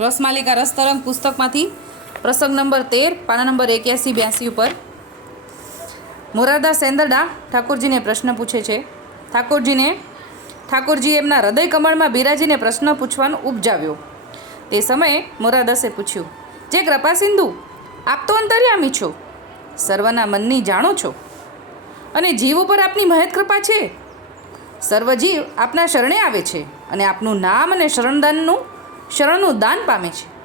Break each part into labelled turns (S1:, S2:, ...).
S1: રસમાલિકા રસતરંગ પુસ્તકમાંથી પ્રસંગ નંબર તેર, પાના નંબર એક્યાસી, બ્યાસી ઉપર. મોરારદા સેંદરડા ઠાકોરજીને પ્રશ્ન પૂછે છે. ઠાકોરજીને, ઠાકોરજી એમના હૃદય કમળમાં બિરાજીને પ્રશ્ન પૂછવાનું ઉપજાવ્યો. તે સમયે મોરારદાસે પૂછ્યું, જે કૃપા સિંધુ, આપ તો અંતર્યામી છો? સર્વના મનની જાણો છો? અને જીવ ઉપર આપની મહેત કૃપા છે? સર્વજીવ આપના શરણે આવે છે અને આપનું નામ અને શરણદાનનું શરણનું દાન પામે છે.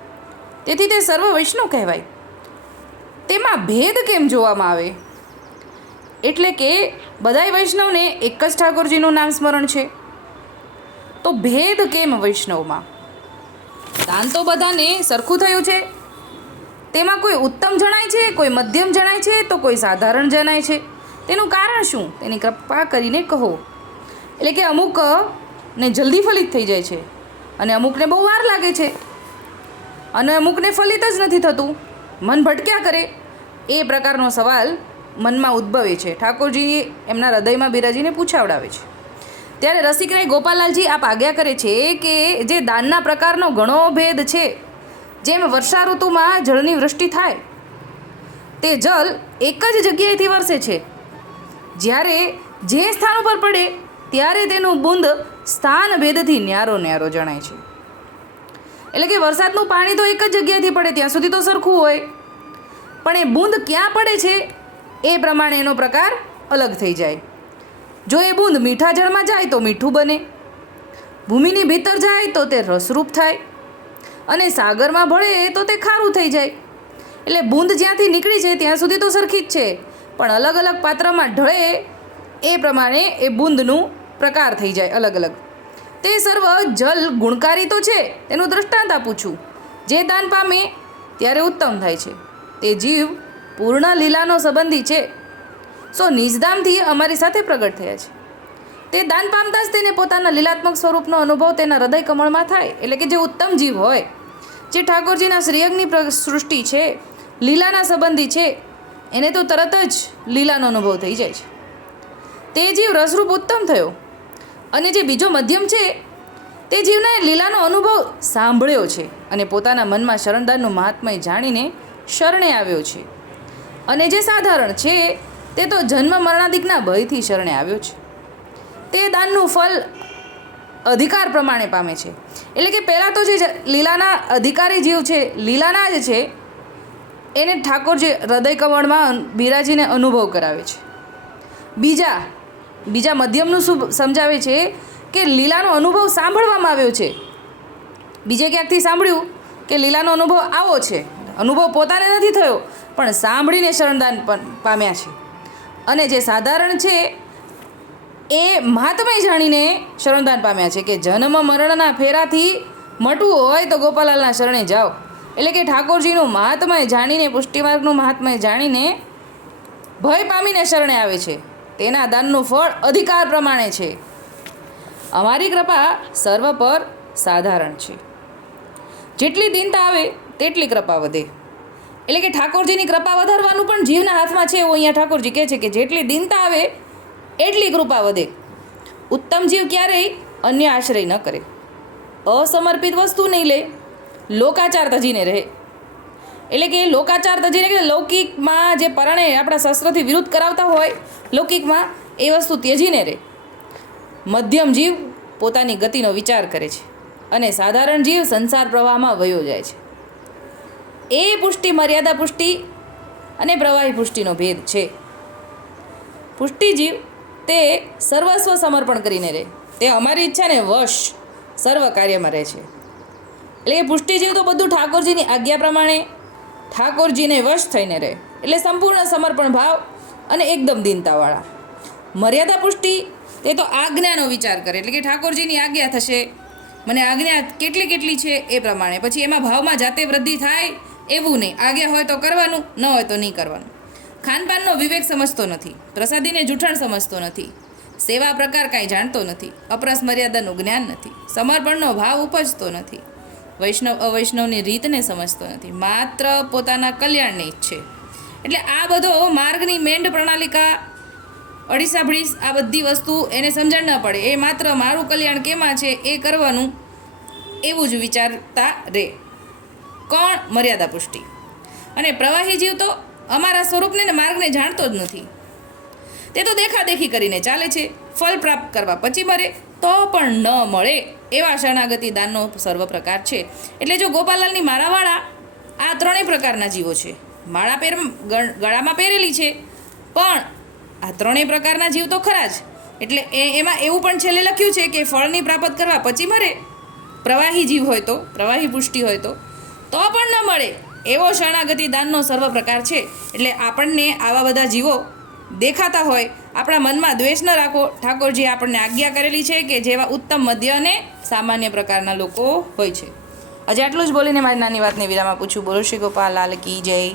S1: તેથી તે સર્વ વૈષ્ણવ કહેવાય. તેમાં ભેદ કેમ જોવામાં આવે? એટલે કે બધાય વૈષ્ણવને એક જ ઠાકોરજીનું નામ સ્મરણ છે. તો ભેદ કેમ વૈષ્ણવમાં? દાન તો બધાને સરખું થયું છે. તેમાં કોઈ ઉત્તમ જણાય છે, કોઈ મધ્યમ જણાય છે, તો કોઈ સાધારણ જણાય છે. તેનું કારણ શું? તેની કૃપા કરીને કહો. એટલે કે અમુક ને જલ્દી ફલિત થઈ જાય છે. અને અમુકને બહુ વાર લાગે છે. અને અમુકને ફલિત જ નથી થતું. મન ભટક્યા કરે. એ પ્રકારનો સવાલ મનમાં ઉદ્ભવે છે. ઠાકોરજી એમના હૃદયમાં બિરાજીને પૂછાવડાવે છે. ત્યારે રસિકરાય ગોપાલાલજી આપ આજ્ઞા કરે છે કે જે દાનના પ્રકારનો ઘણો ભેદ છે, જેમ વર્ષા ઋતુમાં જળની વૃષ્ટિ થાય, તે જલ એક જ જગ્યાએથી વરસે છે. જ્યારે જે સ્થાન ઉપર પડે ત્યારે તેનું બુંદ સ્થાન ભેદથી ન્યારો ન્યારો જણાય છે. એટલે કે વરસાદનું પાણી તો એક જ જગ્યાએથી પડે, ત્યાં સુધી તો સરખું હોય. પણ એ બુંદ ક્યાં પડે છે, એ પ્રમાણે એનો પ્રકાર અલગ થઈ જાય. જો એ બુંદ મીઠા જળમાં જાય તો મીઠું બને. ભૂમિની ભીતર જાય તો તે રસરૂપ થાય. અને સાગરમાં ભળે તો તે ખારું થઈ જાય. એટલે બુંદ જ્યાંથી નીકળી છે, ત્યાં સુધી તો સરખી જ છે. પણ અલગ અલગ પાત્રમાં ઢળે એ પ્રમાણે એ બુંદનું પ્રકાર થઈ જાય અલગ અલગ. તે સર્વ જલ ગુણકારી તો છે, તેનું દ્રષ્ટાંત આપું છું. જે દાન પામે ત્યારે ઉત્તમ થાય છે. તે જીવ પૂર્ણ લીલાનો સંબંધી છે. સો નિજધામથી અમારી સાથે પ્રગટ થયા છે. તે દાન પામતા જ તેને પોતાના લીલાત્મક સ્વરૂપનો અનુભવ તેના હૃદય કમળમાં થાય, એટલે કે જે ઉત્તમ જીવ હોય, જે ઠાકોરજીના શ્રેયગની સૃષ્ટિ છે, લીલાના સંબંધી છે, એને તો તરત જ લીલાનો અનુભવ થઈ જાય છે. તે જીવ રસરૂપ ઉત્તમ થયો. અને જે બીજો મધ્યમ છે, તે જીવને લીલાનો અનુભવ સાંભળ્યો છે અને પોતાના મનમાં શરણદાનનું મહાત્મય જાણીને શરણે આવ્યો છે. અને જે સાધારણ છે, તે તો જન્મ મરણાદિકના ભયથી શરણે આવ્યો છે. તે દાનનું ફલ અધિકાર પ્રમાણે પામે છે. એટલે કે પહેલાં તો જે લીલાના અધિકારી જીવ છે, લીલાના જ છે, એને ઠાકોરજી હૃદય કમળમાં બિરાજીને અનુભવ કરાવે છે. બીજા બીજા મધ્યમનું શું સમજાવે છે કે લીલાનો અનુભવ સાંભળવામાં આવ્યો છે. બીજે ક્યાંકથી સાંભળ્યું કે લીલાનો અનુભવ આવો છે. અનુભવ પોતાને નથી થયો, પણ સાંભળીને શરણદાન પામ્યા છે. અને જે સાધારણ છે, એ મહાત્મય જાણીને શરણદાન પામ્યા છે કે જન્મ મરણના ફેરાથી મટવું હોય તો ગોપાલાલના શરણે જાઓ. એટલે કે ઠાકોરજીનું મહાત્મય જાણીને, પુષ્ટિમાર્ગનું મહાત્મય જાણીને ભય પામીને શરણે આવે છે. તેના દાનનું ફળ અધિકાર પ્રમાણે છે. અમારી કૃપા સર્વ પર સાધારણ છે. જેટલી દિનતા આવે, તેટલી કૃપા વધે. એટલે કે ઠાકોરજીની કૃપા વધારવાનું પણ જીવના હાથમાં છે. એવું અહીંયા ઠાકોરજી કહે છે કે જેટલી દિનતા આવે, એટલી કૃપા વધે. ઉત્તમ જીવ ક્યારેય અન્ય આશ્રય ન કરે. અસમર્પિત વસ્તુ નહીં લે. લોકાચાર તજીને રહે. એટલે કે લોકાચાર તજીને કે લૌકિકમાં જે પરણે આપણા શસ્ત્રથી વિરુદ્ધ કરાવતા હોય, લૌકિકમાં એ વસ્તુ ત્યજીને રહે. મધ્યમ જીવ પોતાની ગતિનો વિચાર કરે છે અને સાધારણ જીવ સંસાર પ્રવાહમાં વયો જાય છે. એ પુષ્ટિ મર્યાદા પુષ્ટિ અને પ્રવાહી પુષ્ટિનો ભેદ છે. પુષ્ટિ જીવ તે સર્વસ્વ સમર્પણ કરીને રહે. તે અમારી ઈચ્છાને વશ સર્વ કાર્યમાં રહે છે. એટલે એ પુષ્ટિ જીવ તો બધું ઠાકોરજીની આજ્ઞા પ્રમાણે ઠાકોરજીને વશ થઈને રહે. એટલે સંપૂર્ણ સમર્પણ ભાવ અને એકદમ દીનતાવાળા. મર્યાદા પુષ્ટિ, તે તો આજ્ઞાનો વિચાર કરે. એટલે કે ઠાકોરજીની આજ્ઞા થશે. મને આજ્ઞા કેટલી કેટલી છે એ પ્રમાણે. પછી એમાં ભાવમાં જાતે વૃદ્ધિ થાય એવું નહીં. આજ્ઞા હોય તો કરવાનું, ન હોય તો નહીં કરવાનું. ખાનપાનનો વિવેક સમજતો નથી. પ્રસાદીને જૂઠાણ સમજતો નથી. સેવા પ્રકાર કાંઈ જાણતો નથી. અપરસ મર્યાદાનું જ્ઞાન નથી. સમર્પણનો ભાવ ઉપજતો નથી. વૈષ્ણવ, અવૈષ્ણવની રીતને સમજતો નથી. માત્ર પોતાના કલ્યાણને ઈચ્છે એટલે આ બધો માર્ગની મેંડ પ્રણાલિકા અઢીસા ભડીસ, આ બધી વસ્તુ એને સમજણ ન પડે. એ માત્ર મારું કલ્યાણ કેમાં છે એ કરવાનું એવું જ વિચારતા રહે કોણ? મર્યાદા પુષ્ટિ. અને પ્રવાહી જીવ તો અમારા સ્વરૂપને ને માર્ગને જાણતો જ નથી. તે તો દેખાદેખી કરીને ચાલે છે. ફળ પ્રાપ્ત કરવા પછી મરે. તો પણ ન મળે એવા શરણાગતિ દાનનો સર્વ પ્રકાર છે. એટલે જો ગોપાલાલની માળાવાળા આ ત્રણેય પ્રકારના જીવો છે. માળા પહેર ગળામાં પહેરેલી છે, પણ આ ત્રણેય પ્રકારના જીવ તો ખરા જ. એટલે એ, એમાં એવું પણ છેલ્લે લખ્યું છે કે ફળની પ્રાપ્ત કરવા પછી મરે, પ્રવાહી જીવ હોય તો, પ્રવાહી પુષ્ટિ હોય તો તો પણ ન મળે એવો શરણાગતિ દાનનો સર્વ પ્રકાર છે. એટલે આપણને આવા બધા જીવો દેખાતા હોય, આપણા મનમાં દ્વેષ ન રાખો. ઠાકોરજી આપણને આજ્ઞા કરેલી છે કે જેવા ઉત્તમ મધ્ય અને સામાન્ય પ્રકારના લોકો હોય છે. આજે આટલું જ બોલીને મારી નાની વાતને વિરામ આપું છું બોલો શ્રી ગોપાલ, લાલ કી જય.